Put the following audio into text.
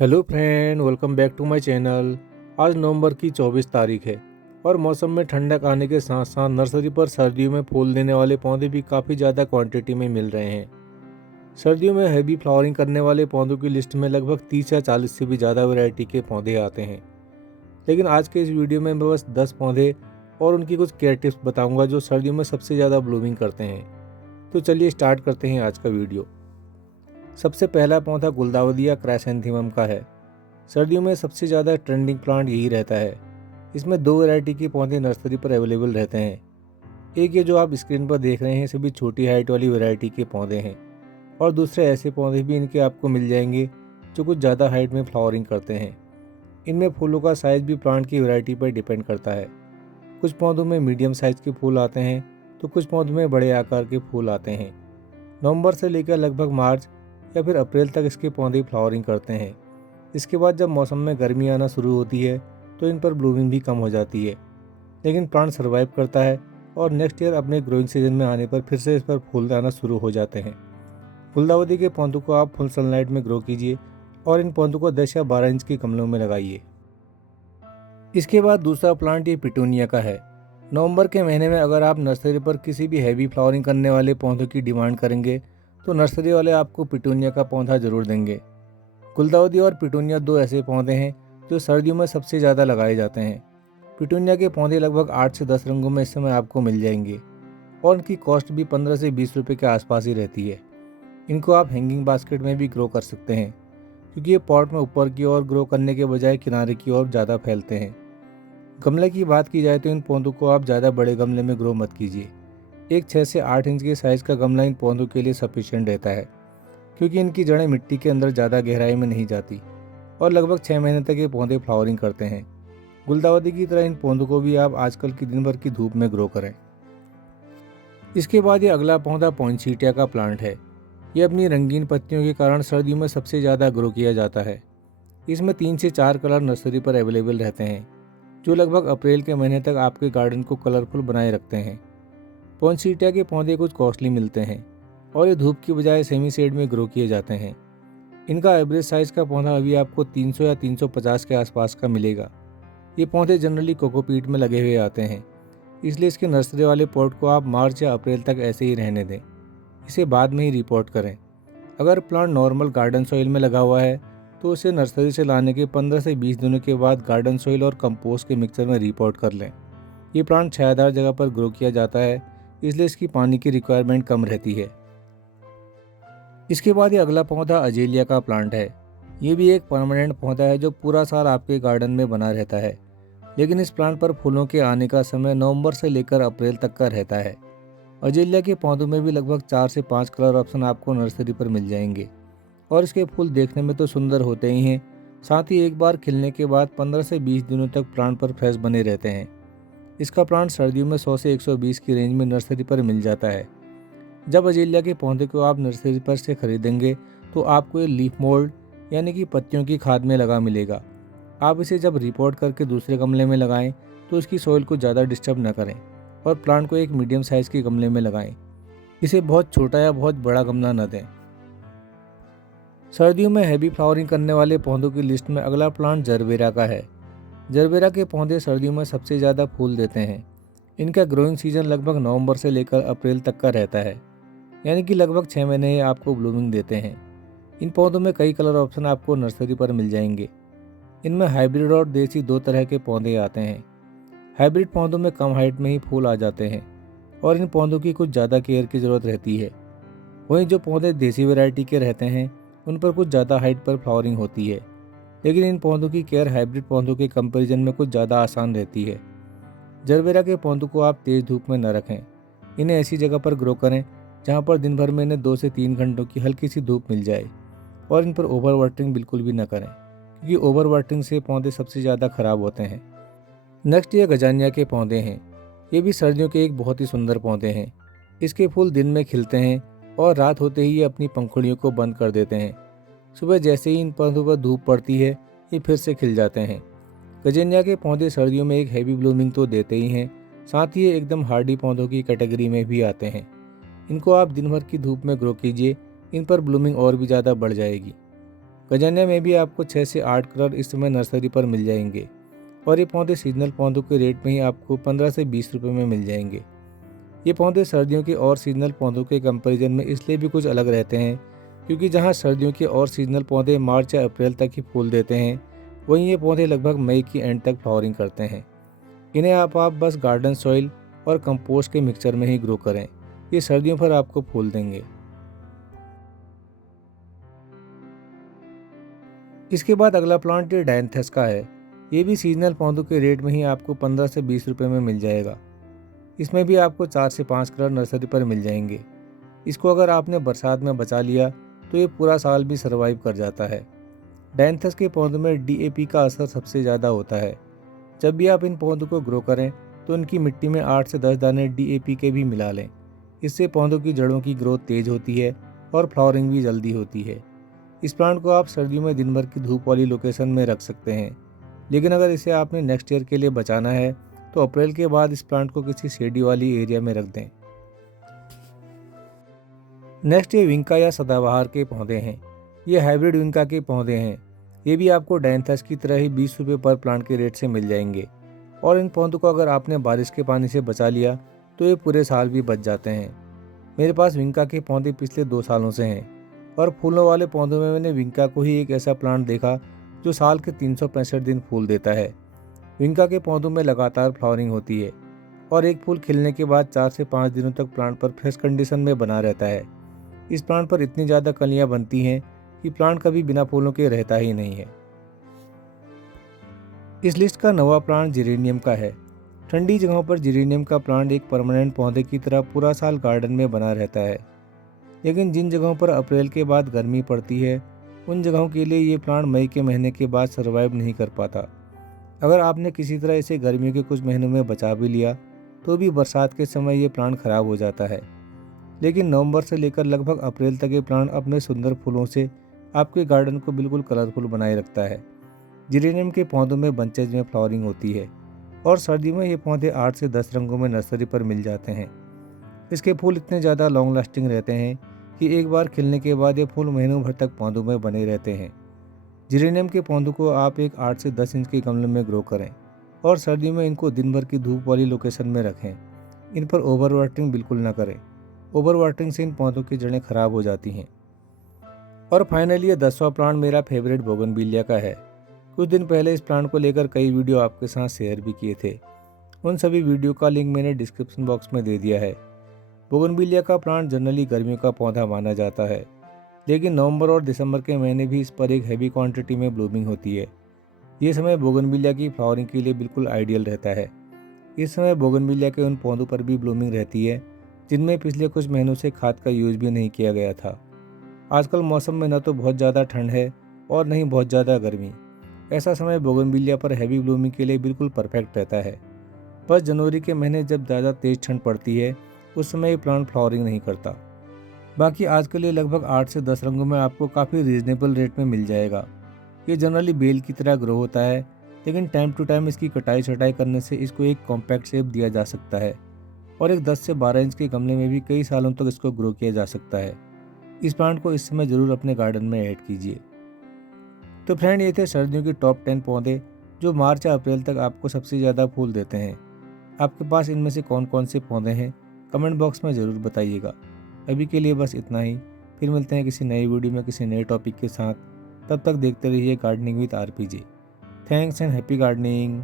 Hello friend, welcome back to my channel. आज November की 24 तारीख है और मौसम में ठंडक आने के साथ साथ नर्सरी पर सर्दियों में फूल देने वाले पौधे भी काफ़ी ज़्यादा क्वांटिटी में मिल रहे हैं। सर्दियों में हैवी फ्लावरिंग करने वाले पौधों की लिस्ट में लगभग 30 या 40 से भी ज़्यादा वैरायटी के पौधे आते हैं। लेकिन आज के इस वीडियो में मैं बस 10 पौधे और उनकी कुछ केयर टिप्स बताऊँगा जो सर्दियों में सबसे ज़्यादा ब्लूमिंग करते हैं। तो चलिए स्टार्ट करते हैं आज का वीडियो। सबसे पहला पौधा गुलदाउदी या क्राइसैंथेमम का है। सर्दियों में सबसे ज़्यादा ट्रेंडिंग प्लांट यही रहता है। इसमें दो वैरायटी के पौधे नर्सरी पर अवेलेबल रहते हैं। एक ये जो आप स्क्रीन पर देख रहे हैं सभी छोटी हाइट वाली वैरायटी के पौधे हैं, और दूसरे ऐसे पौधे भी इनके आपको मिल जाएंगे जो कुछ ज़्यादा हाइट में फ्लावरिंग करते हैं। इनमें फूलों का साइज़ भी प्लांट की वैरायटी पर डिपेंड करता है। कुछ पौधों में मीडियम साइज़ के फूल आते हैं तो कुछ पौधों में बड़े आकार के फूल आते हैं। नवंबर से लेकर लगभग मार्च या फिर अप्रैल तक इसके पौधे फ्लावरिंग करते हैं। इसके बाद जब मौसम में गर्मी आना शुरू होती है तो इन पर ब्लूमिंग भी कम हो जाती है, लेकिन प्लांट सर्वाइव करता है और नेक्स्ट ईयर अपने ग्रोइंग सीजन में आने पर फिर से इस पर फूल आना शुरू हो जाते हैं। गुलदाउदी के पौधों को आप फुल सनलाइट में ग्रो कीजिए और इन पौधों को 10 या 12 इंच के गमलों में लगाइए। इसके बाद दूसरा प्लांट ये पिटूनिया का है। नवंबर के महीने में अगर आप नर्सरी पर किसी भी हैवी फ्लावरिंग करने वाले पौधों की डिमांड करेंगे तो नर्सरी वाले आपको पिटूनिया का पौधा जरूर देंगे। गुलदाउदी और पिटूनिया दो ऐसे पौधे हैं जो सर्दियों में सबसे ज़्यादा लगाए जाते हैं। पिटूनिया के पौधे लगभग 8 से 10 रंगों में इस समय आपको मिल जाएंगे और उनकी कॉस्ट भी 15 से 20 रुपये के आसपास ही रहती है। इनको आप हैंगिंग बास्केट में भी ग्रो कर सकते हैं, क्योंकि ये पॉट में ऊपर की ओर ग्रो करने के बजाय किनारे की ओर ज़्यादा फैलते हैं। गमले की बात की जाए तो इन पौधों को आप ज़्यादा बड़े गमले में ग्रो मत कीजिए। एक 6 से 8 इंच के साइज़ का गमला इन पौधों के लिए सफिशिएंट रहता है, क्योंकि इनकी जड़ें मिट्टी के अंदर ज़्यादा गहराई में नहीं जाती और लगभग 6 महीने तक ये पौधे फ्लावरिंग करते हैं। गुलदाउदी की तरह इन पौधों को भी आप आजकल की दिन भर की धूप में ग्रो करें। इसके बाद ये अगला पौधा पॉइंसेटिया का प्लांट है। ये अपनी रंगीन पत्तियों के कारण सर्दियों में सबसे ज़्यादा ग्रो किया जाता है। इसमें 3 से 4 कलर नर्सरी पर अवेलेबल रहते हैं, जो लगभग अप्रैल के महीने तक आपके गार्डन को कलरफुल बनाए रखते हैं। पॉइंसेटिया के पौधे कुछ कॉस्टली मिलते हैं और ये धूप की बजाय सेमी शेड में ग्रो किए जाते हैं। इनका एवरेज साइज़ का पौधा अभी आपको 300 या 350 के आसपास का मिलेगा। ये पौधे जनरली कोकोपीट में लगे हुए आते हैं, इसलिए इसके नर्सरी वाले पॉट को आप मार्च या अप्रैल तक ऐसे ही रहने दें। इसे बाद में ही रिपोर्ट करें। अगर प्लांट नॉर्मल गार्डन सॉइल में लगा हुआ है तो उसे नर्सरी से लाने के 15 से 20 दिनों के बाद गार्डन सॉइल और कंपोस्ट के मिक्सचर में रिपोर्ट कर लें। ये प्लांट छायादार जगह पर ग्रो किया जाता है, इसलिए इसकी पानी की रिक्वायरमेंट कम रहती है। इसके बाद ये अगला पौधा अजेलिया का प्लांट है। ये भी एक परमानेंट पौधा है जो पूरा साल आपके गार्डन में बना रहता है, लेकिन इस प्लांट पर फूलों के आने का समय नवंबर से लेकर अप्रैल तक का रहता है। अजेलिया के पौधों में भी लगभग 4 से 5 कलर ऑप्शन आपको नर्सरी पर मिल जाएंगे और इसके फूल देखने में तो सुंदर होते ही हैं, साथ ही एक बार खिलने के बाद 15 से 20 दिनों तक प्लांट पर फ्रेश बने रहते हैं। इसका प्लांट सर्दियों में 100 से 120 की रेंज में नर्सरी पर मिल जाता है। जब अजेलिया के पौधे को आप नर्सरी पर से खरीदेंगे तो आपको ये लीफ मोल्ड यानी कि पत्तियों की खाद में लगा मिलेगा। आप इसे जब रिपोर्ट करके दूसरे गमले में लगाएं तो इसकी सॉइल को ज़्यादा डिस्टर्ब न करें और प्लांट को एक मीडियम साइज़ के गमले में लगाएं। इसे बहुत छोटा या बहुत बड़ा गमला न दें। सर्दियों में हैवी फ्लावरिंग करने वाले पौधों की लिस्ट में अगला प्लांट जरबेरा का है। जरबेरा के पौधे सर्दियों में सबसे ज़्यादा फूल देते हैं। इनका ग्रोइंग सीजन लगभग नवंबर से लेकर अप्रैल तक का रहता है, यानी कि लगभग 6 महीने ही आपको ब्लूमिंग देते हैं। इन पौधों में कई कलर ऑप्शन आपको नर्सरी पर मिल जाएंगे। इनमें हाइब्रिड और देसी दो तरह के पौधे आते हैं। हाइब्रिड पौधों में कम हाइट में ही फूल आ जाते हैं और इन पौधों की कुछ ज़्यादा केयर की ज़रूरत रहती है। वहीं जो पौधे देसी वैरायटी के रहते हैं उन पर कुछ ज़्यादा हाइट पर फ्लावरिंग होती है, लेकिन इन पौधों की केयर हाइब्रिड पौधों के कंपैरिजन में कुछ ज़्यादा आसान रहती है। जरबेरा के पौधों को आप तेज़ धूप में न रखें। इन्हें ऐसी जगह पर ग्रो करें जहाँ पर दिन भर में इन्हें 2 से 3 घंटों की हल्की सी धूप मिल जाए, और इन पर ओवर वाटरिंग बिल्कुल भी न करें, क्योंकि ओवर वाटरिंग से पौधे सबसे ज़्यादा खराब होते हैं। नेक्स्ट ये गजानिया के पौधे हैं। ये भी सर्दियों के एक बहुत ही सुंदर पौधे हैं। इसके फूल दिन में खिलते हैं और रात होते ही ये अपनी पंखुड़ियों को बंद कर देते हैं। सुबह जैसे ही इन पौधों पर धूप पड़ती है ये फिर से खिल जाते हैं। गजेनिया के पौधे सर्दियों में एक हैवी ब्लूमिंग तो देते ही हैं, साथ ही ये एकदम हार्डी पौधों की कैटेगरी में भी आते हैं। इनको आप दिन भर की धूप में ग्रो कीजिए, इन पर ब्लूमिंग और भी ज़्यादा बढ़ जाएगी। गजानिया में भी आपको 6 से 8 कलर इस समय नर्सरी पर मिल जाएंगे और ये पौधे सीजनल पौधों के रेट में ही आपको 15 से 20 रुपये में मिल जाएंगे। ये पौधे सर्दियों के और सीजनल पौधों के कंपैरिजन में इसलिए भी कुछ अलग रहते हैं क्योंकि जहाँ सर्दियों के और सीजनल पौधे मार्च या अप्रैल तक ही फूल देते हैं, वहीं ये पौधे लगभग मई की एंड तक फ्लावरिंग करते हैं। इन्हें आप बस गार्डन सॉइल और कंपोस्ट के मिक्सचर में ही ग्रो करें, ये सर्दियों भर आपको फूल देंगे। इसके बाद अगला प्लांट ये डायंथस का है। ये भी सीजनल पौधों के रेट में ही आपको 15 से 20 रुपये में मिल जाएगा। इसमें भी आपको 4 से 5 कलर नर्सरी पर मिल जाएंगे। इसको अगर आपने बरसात में बचा लिया तो ये पूरा साल भी सर्वाइव कर जाता है। डायंथस के पौधों में डीएपी का असर सबसे ज़्यादा होता है। जब भी आप इन पौधों को ग्रो करें तो इनकी मिट्टी में 8 से 10 दाने डीएपी के भी मिला लें। इससे पौधों की जड़ों की ग्रोथ तेज़ होती है और फ्लावरिंग भी जल्दी होती है। इस प्लांट को आप सर्दियों में दिन भर की धूप वाली लोकेशन में रख सकते हैं, लेकिन अगर इसे आपने नेक्स्ट ईयर के लिए बचाना है तो अप्रैल के बाद इस प्लांट को किसी शेडी वाली एरिया में रख दें। नेक्स्ट ये विंका या सदाबहार के पौधे हैं। ये हाइब्रिड विंका के पौधे हैं। ये भी आपको डायंथस की तरह ही 20 रुपये पर प्लांट के रेट से मिल जाएंगे और इन पौधों को अगर आपने बारिश के पानी से बचा लिया तो ये पूरे साल भी बच जाते हैं। मेरे पास विंका के पौधे पिछले 2 सालों से हैं और फूलों वाले पौधों में मैंने विंका को ही एक ऐसा प्लांट देखा जो साल के 365 दिन फूल देता है। विंका के पौधों में लगातार फ्लावरिंग होती है और एक फूल खिलने के बाद 4 से 5 दिनों तक प्लांट पर फ्रेश कंडीशन में बना रहता है। इस प्लांट पर इतनी ज़्यादा कलियां बनती हैं कि प्लांट कभी बिना फूलों के रहता ही नहीं है। इस लिस्ट का नवा प्लांट जिरेनियम का है। ठंडी जगहों पर जिरेनियम का प्लांट एक परमानेंट पौधे की तरह पूरा साल गार्डन में बना रहता है, लेकिन जिन जगहों पर अप्रैल के बाद गर्मी पड़ती है उन जगहों के लिए ये प्लांट मई के महीने के बाद सर्वाइव नहीं कर पाता। अगर आपने किसी तरह इसे गर्मियों के कुछ महीनों में बचा भी लिया तो भी बरसात के समय ये प्लांट खराब हो जाता है, लेकिन नवंबर से लेकर लगभग अप्रैल तक ये प्लांट अपने सुंदर फूलों से आपके गार्डन को बिल्कुल कलरफुल बनाए रखता है। जिरेनियम के पौधों में बंचेज में फ्लावरिंग होती है और सर्दियों में ये पौधे 8 से 10 रंगों में नर्सरी पर मिल जाते हैं। इसके फूल इतने ज़्यादा लॉन्ग लास्टिंग रहते हैं कि एक बार खिलने के बाद ये फूल महीनों भर तक पौधों में बने रहते हैं। जिरेनियम के पौधों को आप एक 8 से 10 इंच के गमले में ग्रो करें और सर्दियों में इनको दिन भर की धूप वाली लोकेशन में रखें। इन पर ओवर वाटरिंग बिल्कुल ना करें। ओवर वाटरिंग से इन पौधों की जड़ें खराब हो जाती हैं। और फाइनली ये 10वां प्लांट मेरा फेवरेट बोगनविलिया का है। कुछ दिन पहले इस प्लांट को लेकर कई वीडियो आपके साथ शेयर भी किए थे। उन सभी वीडियो का लिंक मैंने डिस्क्रिप्शन बॉक्स में दे दिया है। बोगनविलिया का प्लांट जनरली गर्मियों का पौधा माना जाता है, लेकिन नवंबर और दिसंबर के महीने भी इस पर एक हैवी क्वांटिटी में ब्लूमिंग होती है। ये समय बोगनविलिया की फ्लावरिंग के लिए बिल्कुल आइडियल रहता है। इस समय बोगनविलिया के उन पौधों पर भी ब्लूमिंग रहती है जिनमें पिछले कुछ महीनों से खाद का यूज भी नहीं किया गया था। आजकल मौसम में न तो बहुत ज़्यादा ठंड है और न ही बहुत ज़्यादा गर्मी। ऐसा समय बोगनविलिया पर हैवी ब्लूमिंग के लिए बिल्कुल परफेक्ट रहता है। बस जनवरी के महीने जब ज़्यादा तेज़ ठंड पड़ती है उस समय ये प्लांट फ्लावरिंग नहीं करता। बाकी आज के लिए लगभग 8 से 10 रंगों में आपको काफ़ी रीजनेबल रेट में मिल जाएगा। ये जनरली बेल की तरह ग्रो होता है, लेकिन टाइम टू टाइम इसकी कटाई छटाई करने से इसको एक कॉम्पैक्ट शेप दिया जा सकता है और एक 10 से 12 इंच के गमले में भी कई सालों तक इसको ग्रो किया जा सकता है। इस प्लांट को इस समय ज़रूर अपने गार्डन में ऐड कीजिए। तो फ्रेंड, ये थे सर्दियों की टॉप 10 पौधे जो मार्च या अप्रैल तक आपको सबसे ज़्यादा फूल देते हैं। आपके पास इनमें से कौन कौन से पौधे हैं कमेंट बॉक्स में ज़रूर बताइएगा। अभी के लिए बस इतना ही। फिर मिलते हैं किसी नई वीडियो में किसी नए टॉपिक के साथ। तब तक देखते रहिए gardening with RPJ. Thanks and happy gardening.